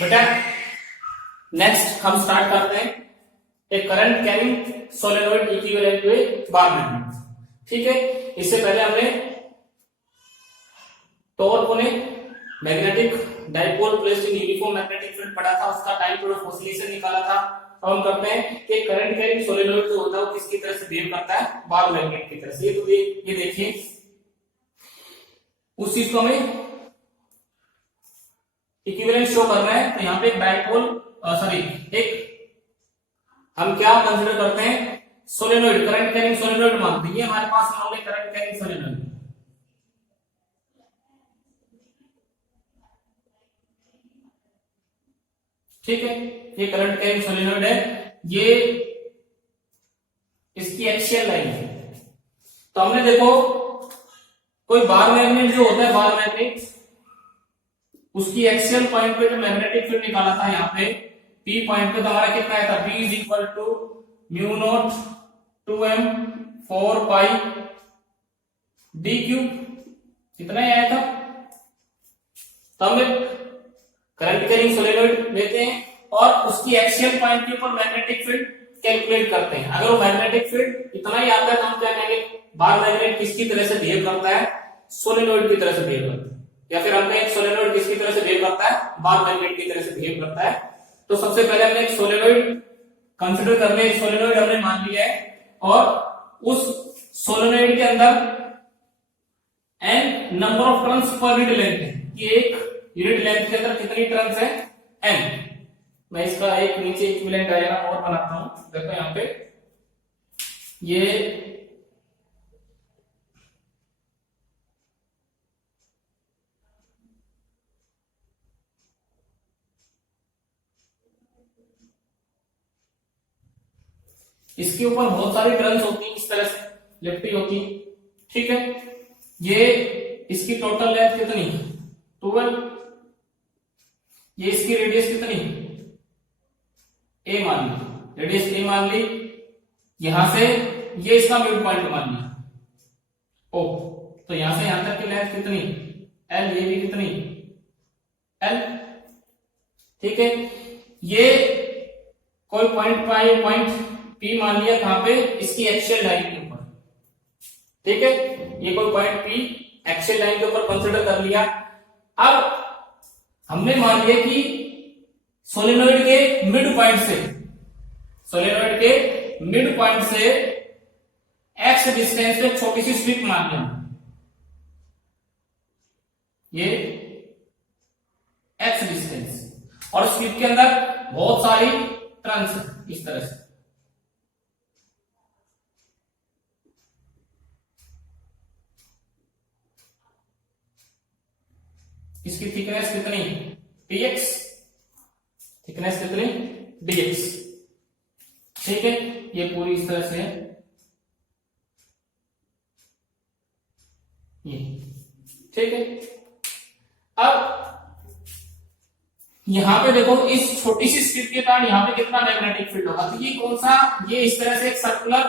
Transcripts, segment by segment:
बेटा नेक्स्ट हम स्टार्ट करते हैं a current carrying solenoid equivalent to a bar magnet. ठीक है, इससे पहले हमने torque on a magnetic dipole placed in uniform magnetic field पढ़ा था, उसका टाइम पीरियड ऑफ ऑसिलेशन निकाला था। अब हम करते हैं कि करंट कैरिंग सोलेनोइड जो होता है वो किसकी तरह से बिहेव करता है, बार मैग्नेट की तरह से। ये तो ये देखिए उस चीज को हमें इक्विवेलेंट शो करना है, तो यहाँ पे एक डाइपोल एक हम क्या कंसीडर करते हैं, सोलेनोइड, करंट कैरिंग सोलेनोइड मानते हैं। ये हमारे पास मान लो करंट कैरिंग सोलेनोइड, ठीक है, ये करंट कैरिंग सोलेनोइड है, ये इसकी एक्सियल लाइन है। तो हमने देखो कोई बार मैग्नेट जो होता है, बार मैग्नेट, उसकी एक्सियल पॉइंट पे जो मैग्नेटिक फील्ड निकाला था यहाँ पे P पॉइंट पे, तो हमारा कितना आया था, B is equal to mu naught 2m 4 pi d cube, कितना ही आया था। तो हम करंट कैरिंग सोलेनोइड लेते हैं और उसकी एक्सियल पॉइंट के ऊपर मैग्नेटिक फील्ड कैलकुलेट करते हैं। अगर वो मैग्नेटिक फील्ड इतना ही आता है तो हम क्या कहेंगे, बार मैग्नेट किसकी तरह से बिहेव करता है, सोलेनोइड की तरह से बिहेव करता है। या फिर हमने एक सोलेनोइड किसकी तरह से बिहेव करता है, बार मैग्नेट की तरह से बिहेव करता है। तो सबसे पहले हमने एक सोलेनोइड कंसीडर करने, एक सोलेनोइड हमने मान लिया है और उस सोलेनोइड के अंदर n number of turns per unit length है कि एक यूनिट लेंथ के अंदर कितनी टर्न्स है, n। मैं इसका एक नीचे इक्विवेलेंट डायग्राम और बनाता हूं, देखो यहाँ पे ये इसके ऊपर बहुत सारी टर्न्स होती हैं, इस तरह से लिफ्टी होती है, ठीक है। ये इसकी टोटल लेंथ कितनी, 12, ये इसकी रेडियस कितनी, a मान ली, रेडियस a मान ली, यहां से ये इसका मिड पॉइंट मान लिया o, तो यहां से यहां तक की लेंथ कितनी l, ये भी कितनी l, ठीक है। ये कोई पॉइंट P मान लिया कहां पे, इसकी एक्सियल लाइन के ऊपर, ठीक है। ये कोई पॉइंट P एक्सियल लाइन के ऊपर कंसीडर कर लिया। अब हमने मान लिया कि सोलेनोइड के मिड पॉइंट से, सोलेनोइड के मिड पॉइंट से x डिस्टेंस पे छोटी सी स्ट्रिप मान लिया, ये x डिस्टेंस, और स्ट्रिप के अंदर बहुत सारी टर्न्स है इस तरह से। इसकी थिकनेस कितनी, px, थिकनेस कितनी dx, ठीक है। ये पूरी इस तरह से है, ये ठीक है। अब यहां पे देखो इस छोटी सी स्ट्रिप के कारण यहां पे कितना मैग्नेटिक फील्ड होगा, तो ये कौन सा, ये इस तरह से एक सर्कुलर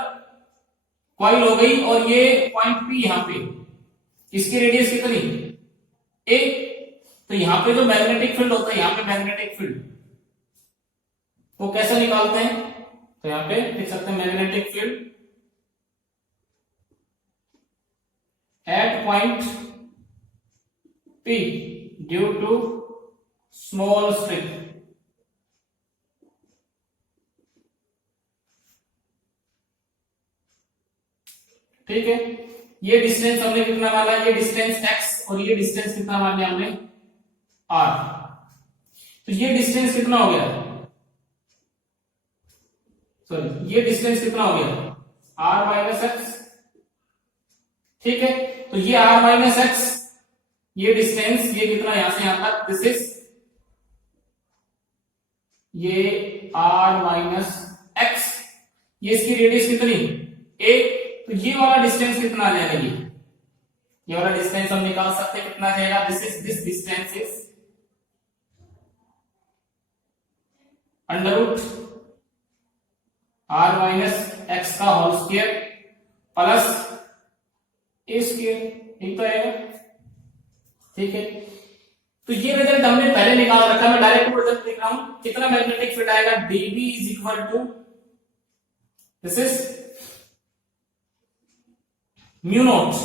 कॉइल हो गई और ये पॉइंट P यहां पे, इसकी रेडियस कितनी a, तो यहां पे जो मैग्नेटिक फील्ड होता है, यहां पे मैग्नेटिक फील्ड वो कैसे निकालते हैं, तो यहां पे लिख सकते हैं magnetic field at point P due to small strip, ठीक है। ये डिस्टेंस हमने कितना माना, ये डिस्टेंस x और ये डिस्टेंस कितना मान लिया हमने r, तो ये डिस्टेंस कितना हो गया, सॉरी ये डिस्टेंस कितना हो गया, r माइनस एक्स, ठीक है। तो ये r माइनस एक्स, ये डिस्टेंस, ये कितना यहां से यहां तक, दिस इज ये r माइनस एक्स, ये इसकी रेडियस कितनी a, तो ये वाला डिस्टेंस कितना आ जाएगा, ये वाला डिस्टेंस हम निकाल सकते हैं, कितना जाएगा, this distance is under root r minus x का whole square plus a square, ठीक तो आएगा, ठीक है। तो ये रिजल्ट हमने पहले निकाल रखा है, मैं डायरेक्ट रिजल्ट लिख रहा हूं। कितना मैग्नेटिक फील्ड आएगा, dB is equal to, this is mu naught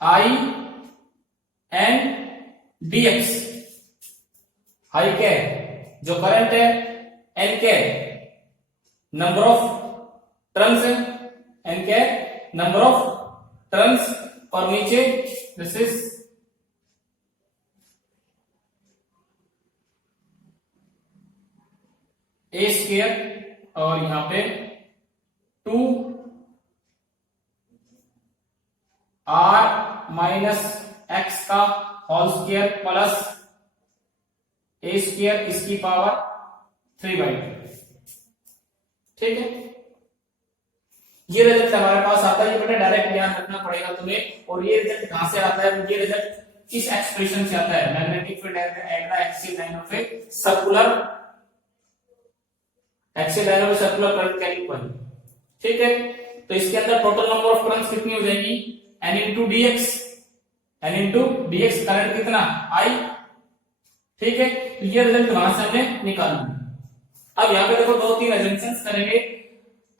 I N dx, I क्या है, जो करंट है, एन क्या है, नंबर ऑफ टर्न्स है, एन क्या है, नंबर ऑफ टर्न्स, और नीचे दिस इज ए स्क्वायर, और यहां पे 2 r माइनस एक्स का होल स्क्वायर प्लस ए स्क्वायर इसकी पावर 3/2। ठीक है, ये रिजल्ट हमारे पास आता है। ये बेटा डायरेक्ट ध्यान रखना पड़ेगा तुम्हें। और ये रिजल्ट कहां से आता है, ये रिजल्ट इस एक्सप्रेशन से आता है, magnetic field at the axial line of a circular, axial line of circular current carrying coil. ठीक है, तो इसके अंदर टोटल नंबर ऑफ टर्न्स कितनी हो जाएगी, n into dx, n into dx, current कितना, I। ठीक है, तो ये रिजल्ट वहां से हमने निकालना। अब यहां पे देखो 2-3 अजम्पशंस करेंगे।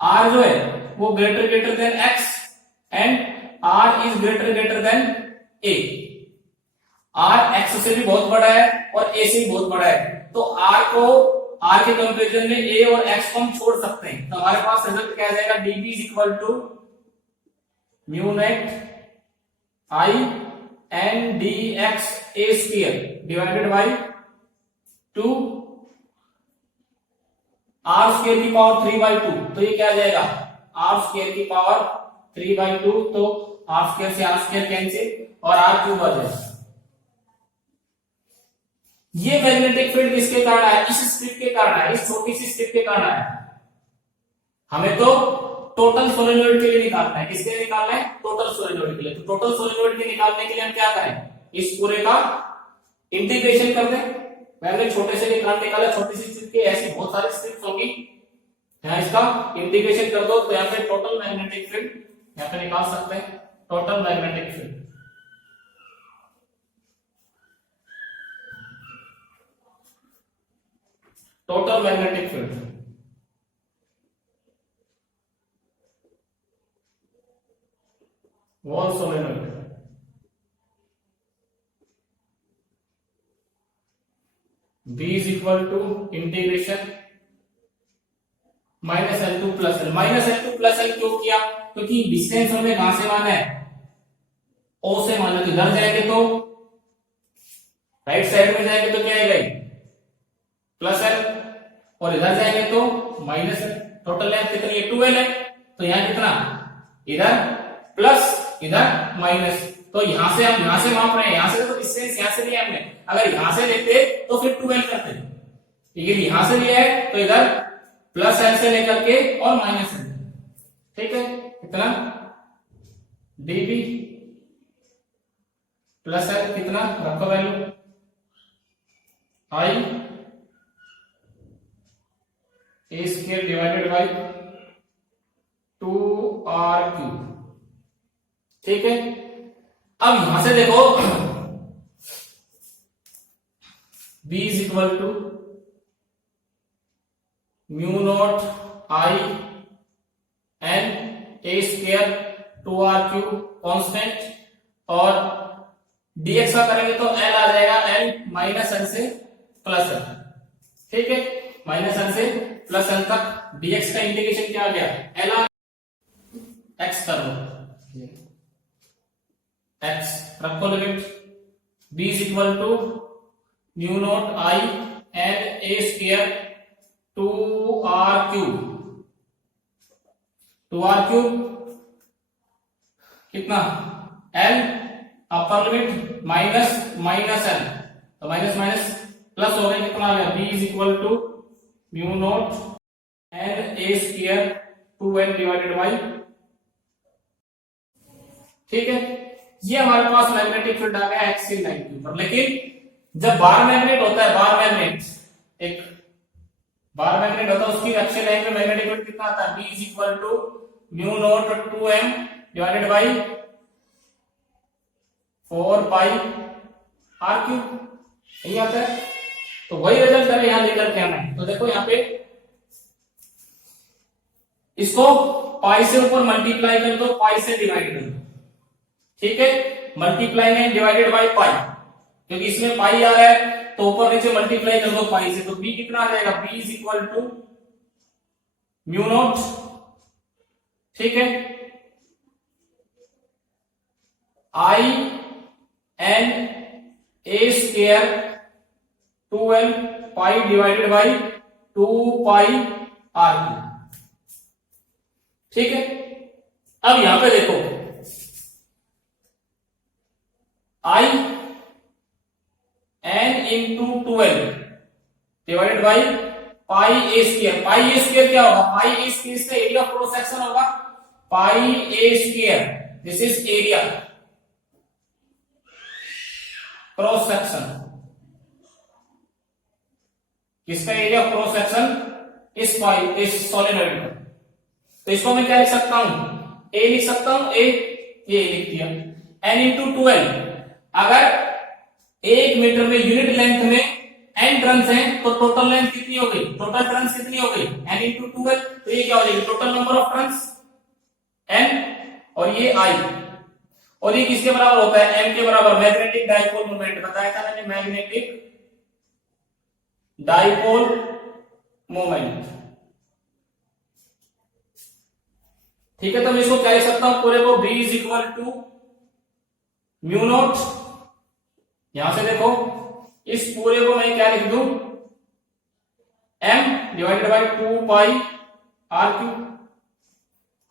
R जो है वो greater than x and R is greater than A। R x से भी बहुत बड़ा है और A से भी बहुत बड़ा है, तो R के कंपेरिजन में A और X को हम छोड़ सकते हैं। तो हमारे पास रिजल्ट क्या आ जाएगा, dB is equal to mu naught I N dx A square divided by 2 R square की पावर 3/2। तो ये क्या आ जाएगा, R स्क्वायर की पावर 3/2, तो R स्क्वायर से R स्क्वायर कैंसिल और R क्यूब आ जाएगा। ये मैग्नेटिक फील्ड किसके कारण है, इस स्ट्रिप के कारण है, इस छोटी सी स्ट्रिप के कारण है। हमें तो टोटल सोलेनोइड के लिए निकालना है। किसके लिए निकालना है, टोटल सोलेनोइड के लिए। तो टोटल सोलेनोइड के निकालने के लिए हम क्या करें, इस पूरे का इंटीग्रेशन कर दें। मैंने छोटे से निकाला, छोटी सी स्ट्रिप की ऐसी बहुत सारी स्ट्रिप्स होंगी, यहाँ इसका इंटीग्रेशन कर दो, तो यहाँ पे टोटल मैग्नेटिक फील्ड यहाँ पे निकाल सकते हैं, total magnetic field. Total magnetic field wall solenoid B is equal to integration -L2 plus L। -L2 plus L क्यों किया, क्योंकि डिस्टेंस हमने कहां से माना है, O से माना। तो इधर जाएंगे तो राइट साइड में जाएंगे तो क्या आएगा, प्लस L, और इधर जाएंगे तो माइनस L। टोटल लेंथ कितनी है, 2L है। तो यहां कितना, इधर प्लस इधर माइनस। तो यहां से हम यहां से माप रहे हैं, यहां से तो डिस्टेंस यहां से लिया हमने, अगर यहां से लेते तो फिर 2L करते, लेकिन यहां से लिया है तो इधर प्लस L से लेकर के और माइनस L। ठीक है, कितना dB प्लस L, कितना रखो value, I A square divided by 2R cube. ठीक है, अब यहां से देखो B is equal to mu naught I n A square 2R cube constant, और dx का करेंगे तो L आ जाएगा, L माइनस L से प्लस L। ठीक है, माइनस L से प्लस L तक dx का इंटीग्रेशन क्या आ गया, L x कर लो, x रखो limit, b is equal to mu naught I n A square 2R cube, 2R cube कितना, L upper limit minus L, तो माइनस माइनस प्लस हो गया, कितना आ गया, b is equal to mu naught n A square 2L divided by. ठीक है, ये हमारे पास मैग्नेटिक फील्ड आ गया एक्सियल लाइन के ऊपर। लेकिन जब बार मैग्नेट होता है, बार मैग्नेट, एक बार मैग्नेट होता है, उसकी एक्सियल लाइन में मैग्नेटिक फील्ड कितना आता है, B is equal to mu naught 2m divided by 4 pi are cube, यही आता है। तो वही रिजल्ट हमें यहां लेकर के आना है। तो देखो यहाँ पे इसको पाई से ऊपर मल्टीप्लाई कर दो, पाई से डिवाइड कर दो, ठीक है। मल्टीप्लाई में डिवाइडेड बाय पाई, क्योंकि इसमें पाई आ रहा है तो ऊपर नीचे मल्टीप्लाई कर दो पाई से, तो बी कितना आ जाएगा, b is equal to mu nought, ठीक है, i n a square 2n pi divided by 2 pi are cube, ठीक है। अब यहां पे देखो i n into 12 divided by pi a square. Pi a square क्या होगा, पाई ए स्क्वायर से एरिया ऑफ क्रॉस सेक्शन होगा, pi a square, this is area cross section, किसका एरिया ऑफ क्रॉस सेक्शन, इस पाई इस solenoid का। तो इसको मैं क्या लिख सकता हूं, ए लिख सकता हूं, ए लिख दिया। एन इंटू 12, अगर 1 मीटर में यूनिट लेंथ में n टर्न्स हैं तो टोटल लेंथ कितनी हो गई, टोटल टर्न्स कितनी हो गई, n इंटू 12। तो ये क्या हो जाएगी, total number of turns n, और ये I, और ये किसके बराबर होता है, m के बराबर। मैग्नेटिक डाइपोल मोमेंट बताया था मैंने, मैग्नेटिक डाइपोल मोमेंट, ठीक है। तो मैं इसको क्या लिख सकता हूं, पूरे को b is equal to mu naught, यहां से देखो इस पूरे को मैं क्या लिख दूं, m divided by 2 pi are cube,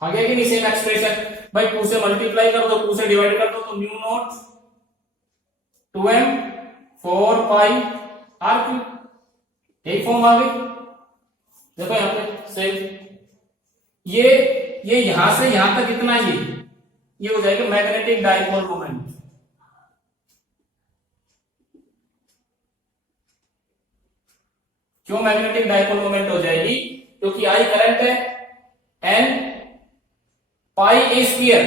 आगे की नहीं सेम एक्सप्रेशन भाई, 2 से मल्टीप्लाई कर दो, 2 से डिवाइड कर दो, तो mu naught 2m 4 pi are cube, एक फॉर्म आ गई। देखो यहां पे सेम, ये यहां से यहां तक इतना, ये हो जाएगा मैग्नेटिक डाइपोल मोमेंट। क्यों मैग्नेटिक डाइपोल मोमेंट हो जाएगी, क्योंकि आई करंट है, n pi a square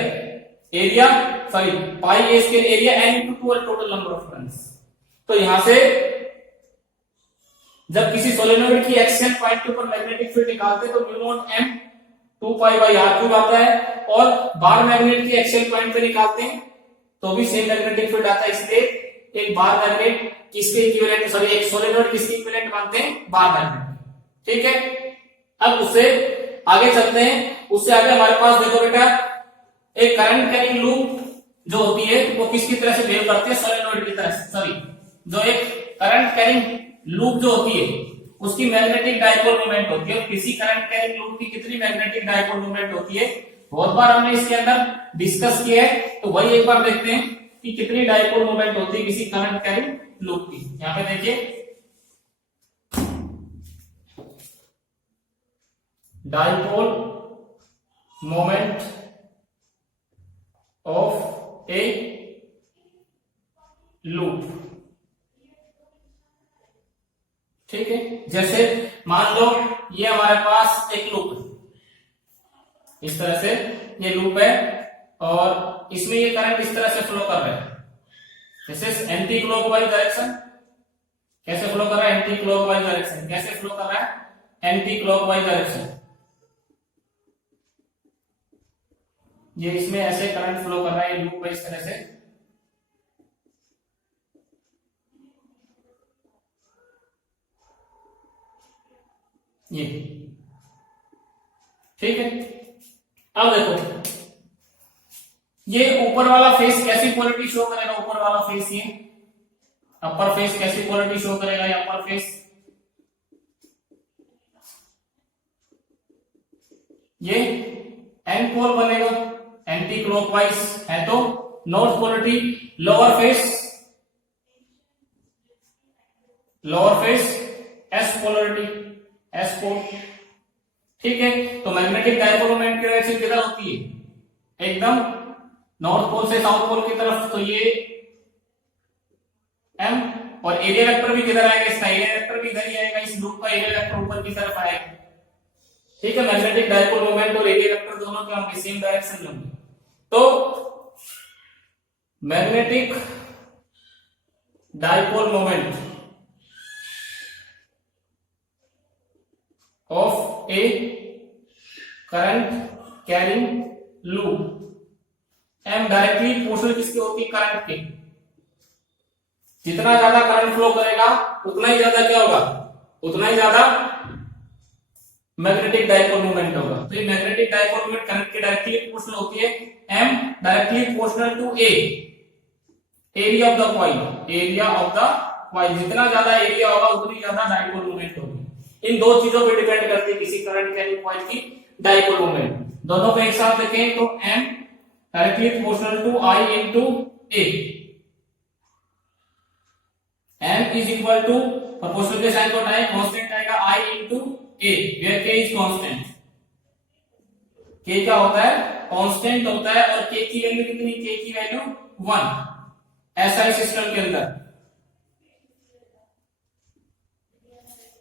area, sorry pi a square area, n into 12 total number of turns. तो यहां से जब किसी सोलेनोइड की एक्सियल पॉइंट के ऊपर मैग्नेटिक फील्ड निकालते हैं तो mu naught M 2 pi by R cube आता है, और बार मैग्नेट की एक्सियल पॉइंट पे निकालते हैं तो भी सेम मैग्नेटिक फील्ड आता है। इसलिए एक बार मैग्नेट किसके इक्विवेलेंट, सॉरी एक सोलेनोइड किसके इक्विवेलेंट मानते हैं, बार मैग्नेट, ठीक है। अब उससे आगे चलते हैं, उससे आगे हमारे पास देखो बेटा एक करंट कैरिंग लूप जो होती है वो किसकी तरह से बिहेव करती है, सोलेनोइड की तरह से, सॉरी जो एक करंट कैरिंग लूप जो होती है उसकी मैग्नेटिक डाइपोल मोमेंट होती है। किसी करंट कैरिंग लूप की कितनी मैग्नेटिक डाइपोल मोमेंट होती है, बहुत बार हमने इसके अंदर डिस्कस किया है, तो वही एक बार देखते हैं कि कितनी डाइपोल मोमेंट होती है किसी करंट कैरिंग लूप की। यहां पे देखिए dipole moment of A loop, ठीक है। जैसे मान लो ये हमारे पास एक लूप है, इस तरह से ये लूप है और इसमें ये करंट इस तरह से फ्लो कर रहा है, this is anti clockwise direction. कैसे फ्लो कर रहा है, एंटी क्लॉकवाइज डायरेक्शन। कैसे फ्लो कर रहा है, एंटी क्लॉकवाइज डायरेक्शन। ये इसमें ऐसे करंट फ्लो कर रहा है, लूप है इस तरह से, ये, ठीक है। अब देखो ये ऊपर वाला फेस कैसी क्वालिटी शो करेगा, ऊपर वाला फेस, ये अपर फेस कैसी क्वालिटी शो करेगा, ये अपर फेस, ये एन पोल बनेगा, एंटी क्लॉकवाइज है तो north polarity. Lower face S polarity, S pole, ठीक है। तो मैग्नेटिक डाइपोल मोमेंट की डायरेक्शन किधर होती है, एकदम नॉर्थ पोल से साउथ पोल की तरफ, तो ये एम, और एरिया वेक्टर भी किधर आएगा, इसका एरिया वेक्टर भी इधर ही आएगा, इस लूप का एरिया वेक्टर ऊपर की तरफ आएगा, ठीक है। मैग्नेटिक डाइपोल मोमेंट और एरिया वेक्टर दोनों के होंगे, सेम डायरेक्शन में होंगे। तो magnetic dipole moment of a current carrying loop, M directly proportional किसके होती है, करंट के। जितना ज्यादा करंट फ्लो करेगा उतना ही ज्यादा क्या होगा, उतना ही ज्यादा मैग्नेटिक डाइपोल मोमेंट होगा। तो ये मैग्नेटिक डाइपोल मोमेंट करंट के डायरेक्टली प्रोपोर्शनल होती है। M directly proportional to a area of the coil, area of the coil. जितना ज्यादा एरिया होगा उतनी ज्यादा डाइपोल मोमेंट होगी। इन दो चीजों पे डिपेंड करती है किसी करंट कैरिंग कॉइल की डाइपोल मोमेंट। दोनों को एक साथ देखें तो M directly proportional to I into A. M is equal to proportional के साइन को हटाएं, कांस्टेंट आएगा I into A, where K is constant. K क्या होता है, कांस्टेंट होता है, और के की वैल्यू कितनी, के की वैल्यू 1 एसआई सिस्टम के अंदर।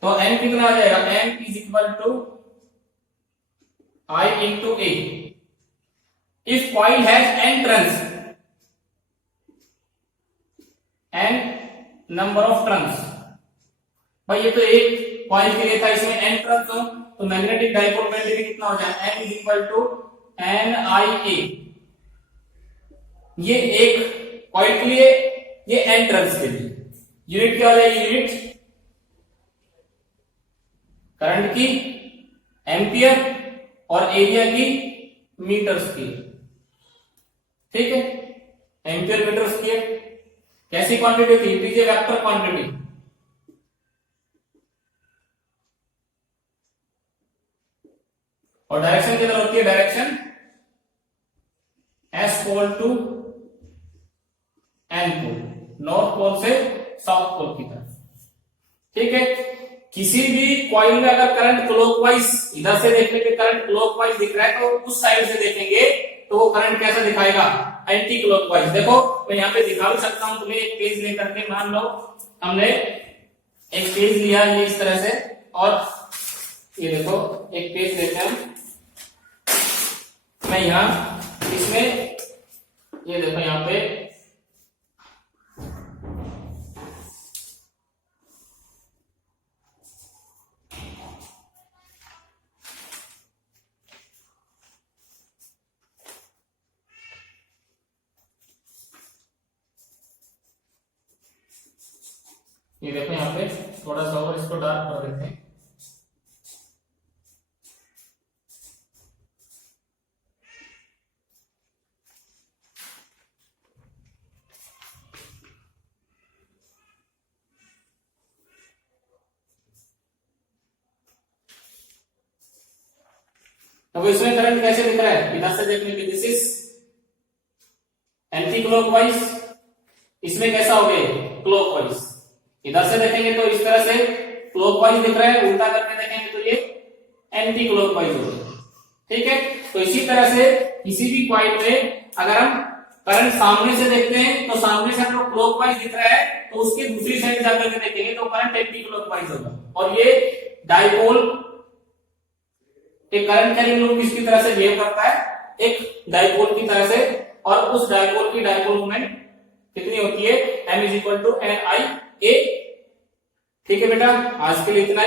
तो एम कितना आ जाएगा, M is equal to I into A. If coil has N turns, N number of turns, भाई ये तो एक कॉइल के लिए था, इसमें एन टर्न्स हो तो मैग्नेटिक डाइपोल मोमेंट भी कितना हो जाएगा, n is equal to n i a. ये एक कॉइल के लिए, ये एन टर्न्स के लिए। यूनिट क्या हो जाएगी, यूनिट करंट की एम्पियर और एरिया की मीटर्स की। ठीक है, एम्पियर मीटर स्क्वायर कैसी क्वांटिटी थी, it is a vector quantity. और डायरेक्शन किधर होती है, direction S pole to N pole, north pole से साउथ पोल की तरफ। ठीक है, किसी भी कॉइल में अगर करंट क्लॉकवाइज, इधर से देखने के करंट क्लॉकवाइज दिख रहा है तो उस साइड से देखेंगे तो वो करंट कैसा दिखाएगा, एंटी क्लॉकवाइज। देखो मैं यहाँ पे दिखा भी सकता हूं तुम्हें, एक पेज लेकर के। मान लो हमने एक पेज लिया ये इस तरह से, और ये देखो एक पेज लेते हैं मैं यहां, इसमें ये देखो यहाँ पे ये देखो यहाँ पे थोड़ा सा और इसको डार्क कर देते हैं। अब इसमें करंट कैसे दिख रहा है, इधर से देखने पे दिस इज एंटी क्लॉकवाइज, इसमें कैसा हो गया क्लॉकवाइज। इधर से देखेंगे तो इस तरह से क्लॉकवाइज दिख रहा है, उल्टा करके देखेंगे तो ये एंटी क्लॉकवाइज हो गया। ठीक है, तो इसी तरह से किसी भी कॉइल में अगर हम करंट सामने से देखते हैं तो सामने से अगर क्लॉकवाइज दिख रहा है तो उसके दूसरी साइड जाकर के देखेंगे तो करंट एंटी क्लॉकवाइज होगा। और ये डाइपोल एक करंट कैरिंग लूप किसकी तरह से बिहेव करता है, एक डाइपोल की तरह से। और उस डाइपोल की डाइपोल मोमेंट कितनी होती है, m is equal to n i a. ठीक है बेटा, आज के लिए इतना।